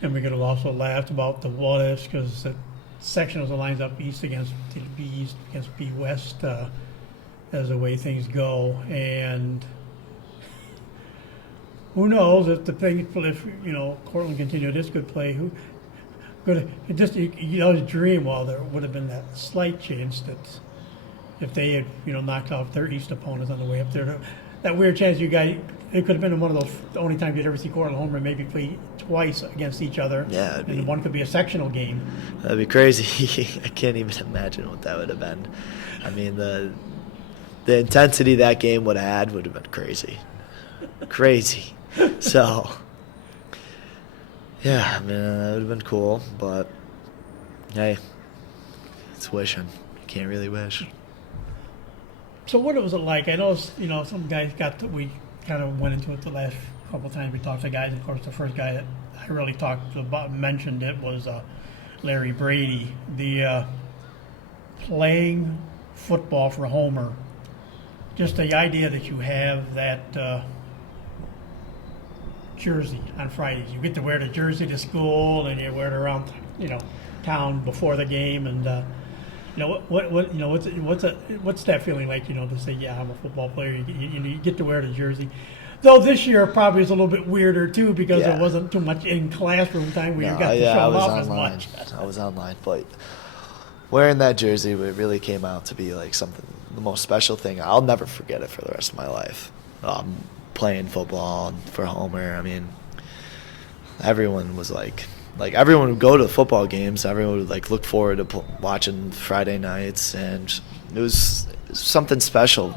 And we could have also laughed about the what ifs, because the section of the lines up east against B East against B West as the way things go, and who knows if Cortland continued this good play, you always dream, there would have been that slight chance that if they had knocked off their East opponents on the way up there, that weird chance it could have been one of those the only time you'd ever see Cortland Homer maybe play twice against each other. Yeah, and one could be a sectional game. That'd be crazy. I can't even imagine what that would have been. I mean, the intensity that game would have been crazy. Crazy. So, yeah, I mean, that would have been cool, but hey, it's wishing. You can't really wish. So what was it like? I know, some guys we kind of went into it the last couple of times we talked to guys. Of course, the first guy that I really talked about, mentioned it, was Larry Brady. The playing football for Homer, just the idea that you have that jersey on Fridays. You get to wear the jersey to school, and you wear it around, town before the game, and what's that feeling like? To say, I'm a football player. You get to wear the jersey. Though this year probably is a little bit weirder too, because there wasn't too much in classroom time where you got to show off as much. I was online, but wearing that jersey, it really came out to be like the most special thing. I'll never forget it for the rest of my life. Playing football for Homer. I mean, everyone was like everyone would go to the football games. Everyone would look forward to watching Friday nights, and it was something special.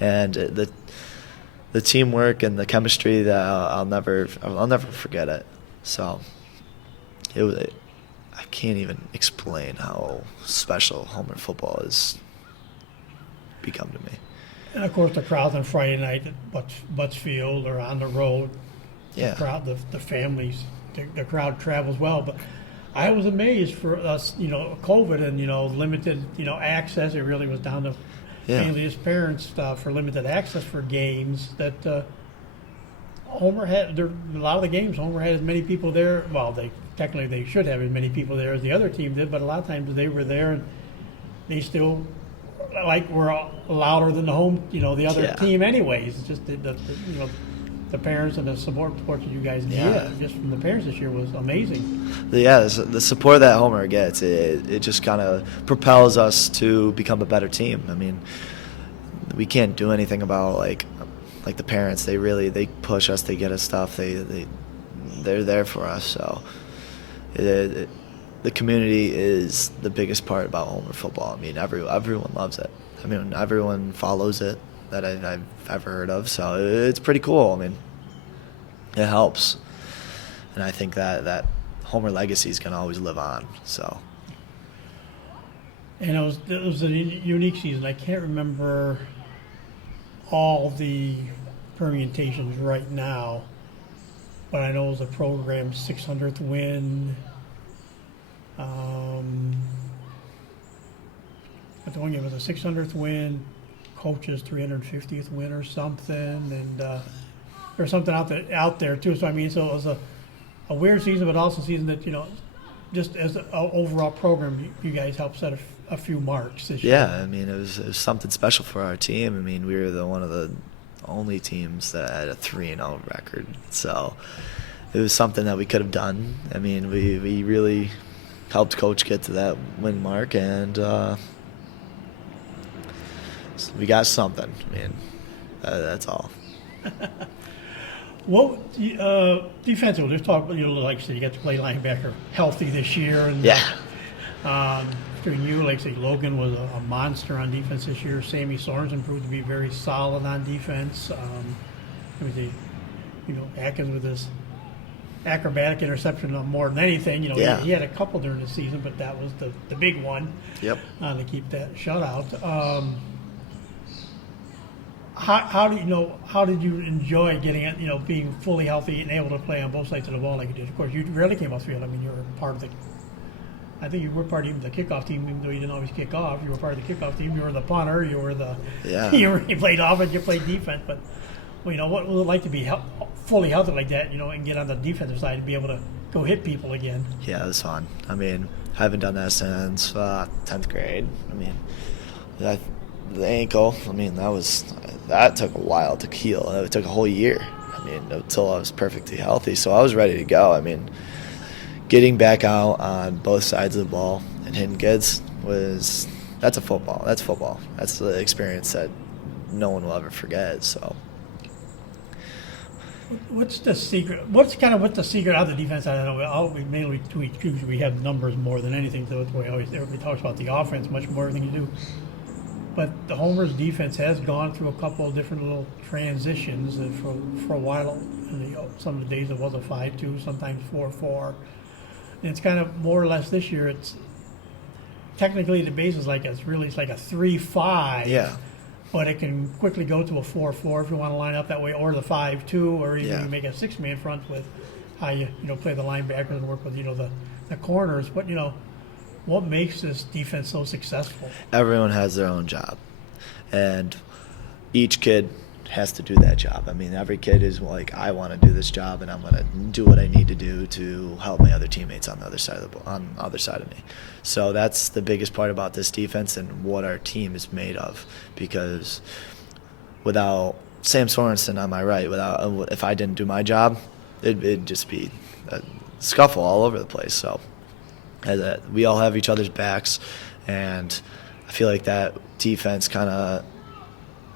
And the teamwork and the chemistry that I'll never forget it. So I can't even explain how special Homer football has become to me. And of course, the crowds on Friday night at Buttsfield or on the road. Yeah. The families, the crowd travels well. But I was amazed for us, COVID and limited, access. It really was down to mainly his parents for limited access for games. That Homer had a lot of the games. Homer had as many people there. Well, they should have as many people there as the other team did. But a lot of times they were there and they still were louder than the home, the other team anyways. It's just the parents and the support that you guys get just from the parents this year was amazing. The support that Homer gets, it just kind of propels us to become a better team. I mean, we can't do anything about like the parents. They push us, they get us stuff, they're there for us. So the community is the biggest part about Homer football. I mean, everyone loves it. I mean, everyone follows it that I've ever heard of. So it's pretty cool. I mean, it helps. And I think that Homer legacy is going to always live on. So. And it was a unique season. I can't remember all the permutations right now, but I know it was a program's 600th win. But the one game was a 600th win, coach's 350th win or something, and there's something out there too. So I mean, so it was a weird season, but also a season that, you know, just as an overall program, you guys helped set a few marks this year. Yeah, I mean, it was something special for our team. I mean, we were one of the only teams that had a 3-0 record, so it was something that we could have done. I mean, we really helped Coach get to that win mark, and we got something. I mean, that's all. Well, defensively, let's talk. You know, like I said, you got to play linebacker healthy this year, and between you, like I say, Logan was a monster on defense this year. Sammy Sorensen proved to be very solid on defense. Atkins with his acrobatic interception more than anything. You know, he had a couple during the season, but that was the big one. Yep. To keep that shutout. How did you enjoy getting it, you know, being fully healthy and able to play on both sides of the ball like you did? Of course, you rarely came off the field. I mean, you were part of I think you were part of even the kickoff team, even though you didn't always kick off. You were part of the kickoff team. You were the punter. You were you played offense. You played defense. But, well, you know, what was it like to be fully healthy like that, you know, and get on the defensive side and be able to go hit people again? Yeah, it was fun. I mean, I haven't done that since 10th grade. I mean, the ankle, I mean, that took a while to heal. It took a whole year, I mean, until I was perfectly healthy. So I was ready to go. I mean, getting back out on both sides of the ball and hitting kids that's football. That's the experience that no one will ever forget. So. What's the secret? What's the secret of the defense? I don't know. We have numbers more than anything, so that's why everybody talks about the offense much more than you do. But the Homer's defense has gone through a couple of different little transitions, and for a while, some of the days it was a 5-2, sometimes 4-4. And it's kind of more or less this year. It's technically the base is like a 3-5. Yeah. But it can quickly go to a 4-4 if you want to line up that way, or the 5-2, or even you make a 6-man front with how you play the linebackers and work with the corners. But what makes this defense so successful? Everyone has their own job, and each kid has to do that job. I mean, every kid is like, I want to do this job, and I'm going to do what I need to do to help my other teammates on the other side of me. So that's the biggest part about this defense and what our team is made of. Because without Sam Sorensen on my right, if I didn't do my job, it'd just be a scuffle all over the place. So we all have each other's backs, and I feel like that defense kind of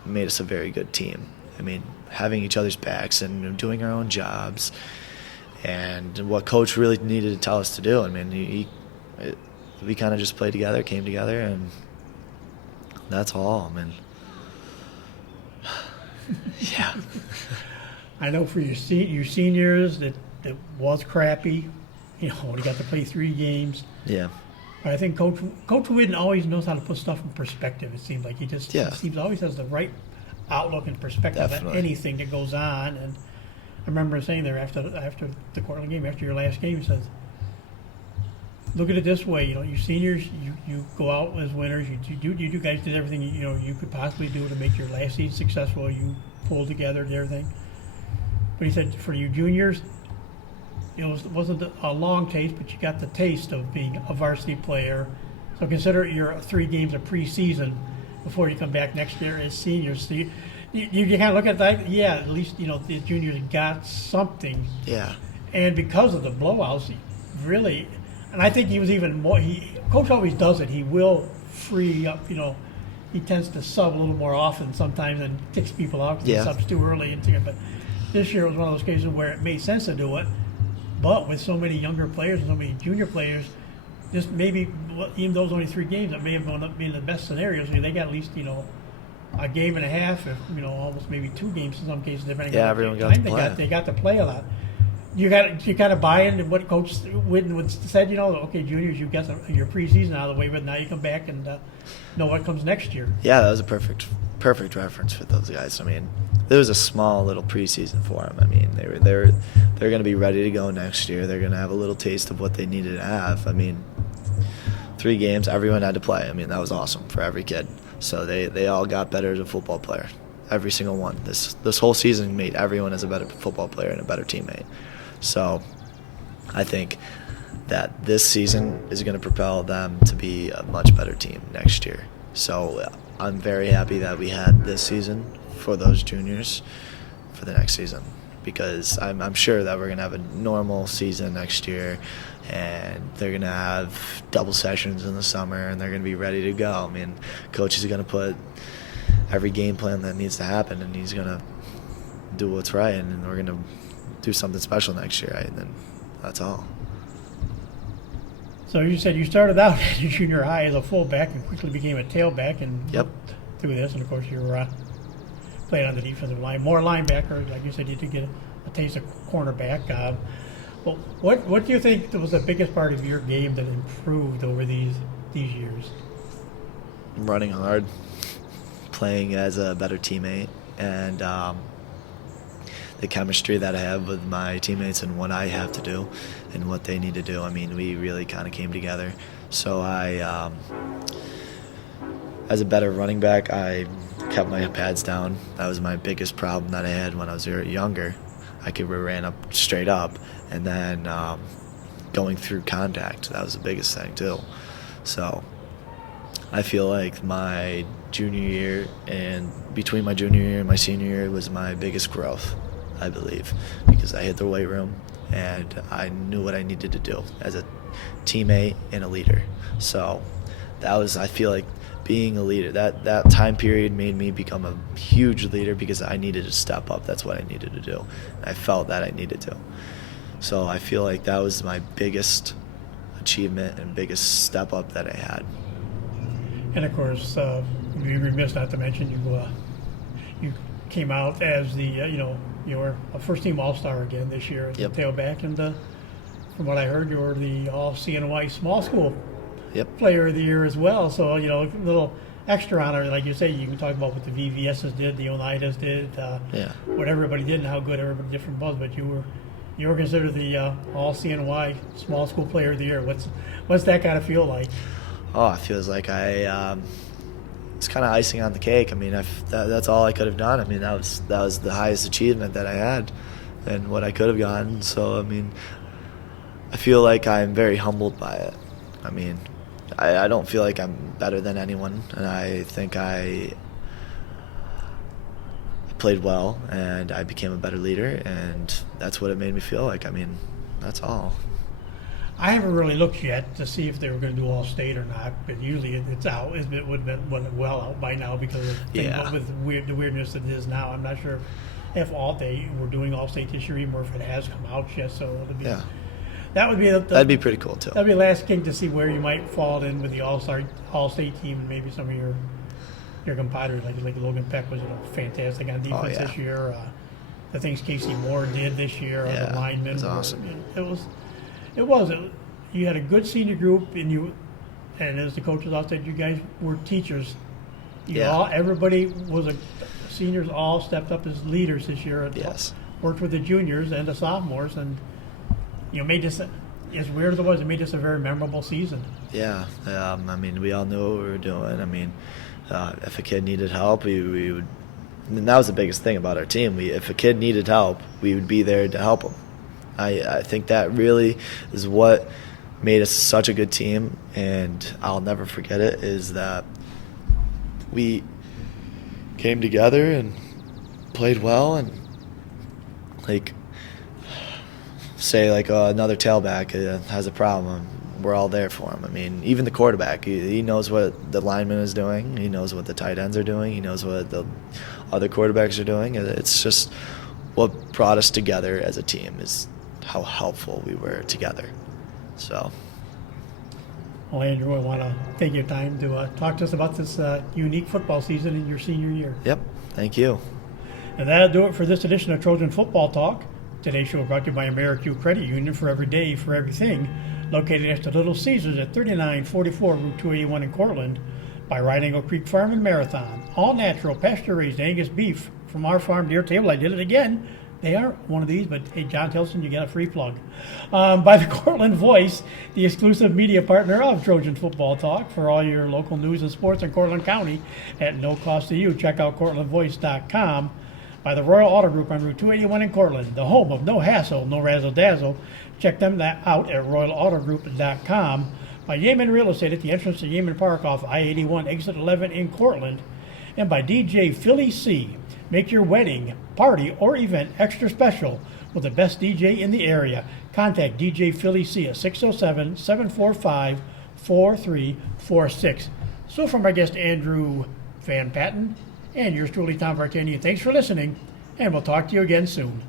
made us a very good team. I mean, having each other's backs and doing our own jobs, and what Coach really needed to tell us to do. I mean, we kind of just played together, came together, and that's all. I mean, yeah. I know for your seniors that was crappy. When you got to play 3 games. Yeah. But I think Coach Whitten always knows how to put stuff in perspective. It seems like he always has the right outlook and perspective on anything that goes on. And I remember saying there after the Cortland game, after your last game, he says, "Look at it this way. You seniors, you go out as winners. You guys did everything you could possibly do to make your last season successful. You pulled together and everything." But he said, for you juniors, it wasn't a long taste, but you got the taste of being a varsity player. So consider your 3 games of preseason before you come back next year as seniors. So you kind of look at that, at least, the juniors got something. Yeah. And because of the blowouts, he really, and I think he was even more, Coach always does it. He will free up, he tends to sub a little more often sometimes and kicks people out because he subs too early. But this year was one of those cases where it made sense to do it. But with so many younger players and so many junior players, just maybe, even those only 3 games, that may have gone up being the best scenarios. I mean, they got at least, a game and a half, almost maybe 2 games in some cases, depending on everyone the time they got to play a lot. you kind of buy into what Coach Whitten said. Okay, juniors, you got your preseason out of the way, but now you come back and know what comes next year. Yeah, that was a perfect reference for those guys. I mean, there was a small little preseason for them. I mean, they're going to be ready to go next year. They're going to have a little taste of what they needed to have. I mean, 3 games, everyone had to play. I mean, that was awesome for every kid. So they all got better as a football player. Every single one. This whole season made everyone as a better football player and a better teammate. So I think that this season is going to propel them to be a much better team next year. So I'm very happy that we had this season for those juniors for the next season, because I'm sure that we're going to have a normal season next year, and they're going to have double sessions in the summer, and they're going to be ready to go. I mean, coach is going to put every game plan that needs to happen, and he's going to do what's right, and we're going to do something special next year, right? And then that's all. So you said you started out in junior high as a fullback and quickly became a tailback, and Yep. through this, and of course you were playing on the defensive line, more linebacker. Like you said, you did get a taste of cornerback. But what do you think was the biggest part of your game that improved over these years? Running hard, playing as a better teammate, and the chemistry that I have with my teammates and what I have to do and what they need to do. I mean, we really kind of came together. So I, as a better running back, I kept my pads down. That was my biggest problem that I had when I was younger. I ran up straight up, and then going through contact, that was the biggest thing too. So I feel like my junior year and between my junior year and my senior year was my biggest growth, I believe, because I hit the weight room and I knew what I needed to do as a teammate and a leader. So that was, I feel like, being a leader, that time period made me become a huge leader because I needed to step up. That's what I needed to do. I felt that I needed to. So I feel like that was my biggest achievement and biggest step up that I had. And of course, we'd be remiss not to mention you came out as the you were a first team All-Star again this year as Yep. the tailback, and from what I heard, you were the All CNY Small School Yep. Player of the Year as well. So a little extra honor, like you say. You can talk about what the VVSs did, the Oneidas did, Yeah. what everybody did, and how good everybody different was. But you were considered the All CNY Small School Player of the Year. What's that kind of feel like? Oh, it feels like it's kind of icing on the cake. I mean, that's all I could have done. I mean, that was the highest achievement that I had and what I could have gotten. So, I mean, I feel like I'm very humbled by it. I mean, I don't feel like I'm better than anyone, and I think I played well, and I became a better leader, and that's what it made me feel like. I mean, that's all. I haven't really looked yet to see if they were going to do all state or not, but usually it's out. It would have been well out by now because of Yeah. with the weirdness that it is now. I'm not sure if they were doing all state this year, even or if it has come out yet. So it'll be, Yeah. that would be That'd be pretty cool too. That'd be the last king to see where you might fall in with the all state team, and maybe some of your compadres like Logan Peck was fantastic on defense yeah. this year. The things Casey Moore did this year, Yeah, the linemen, it was awesome. It was. You had a good senior group, and as the coaches out there, you guys were teachers. Everybody was seniors all stepped up as leaders this year. And Yes. worked with the juniors and the sophomores, and made this, as weird as it was, it made this a very memorable season. Yeah. I mean, we all knew what we were doing. I mean, if a kid needed help, we would. And that was the biggest thing about our team. If a kid needed help, we would be there to help him. I think that really is what made us such a good team, and I'll never forget it, is that we came together and played well, and say another tailback has a problem, we're all there for him. I mean, even the quarterback, he knows what the lineman is doing, he knows what the tight ends are doing, he knows what the other quarterbacks are doing. It's just what brought us together as a team is how helpful we were together. So, Well, Andrew, I want to take your time to talk to us about this unique football season in your senior year. yep, thank you. And that'll do it for this edition of Trojan Football Talk. Today's show brought to you by AmeriQ Credit Union, for every day, for everything. Located next to Little Caesars at 3944 Route 281 in Cortland. By Right Angle Creek Farm and Marathon. All natural, pasture-raised Angus beef from our farm to your table. I did it again. They are one of these, but hey, John Tilson, you got a free plug. By the Cortland Voice, the exclusive media partner of Trojan Football Talk, for all your local news and sports in Cortland County at no cost to you. Check out CortlandVoice.com. By the Royal Auto Group on Route 281 in Cortland, the home of no hassle, no razzle-dazzle. Check them out at RoyalAutoGroup.com. By Yeaman Real Estate at the entrance to Yeaman Park off I-81, exit 11 in Cortland. And by DJ Philly C. Make your wedding, party, or event extra special with the best DJ in the area. Contact DJ Philly C at 607-745-4346. So from our guest Andrew Van Patten and yours truly, Tom Vartanian, thanks for listening, and we'll talk to you again soon.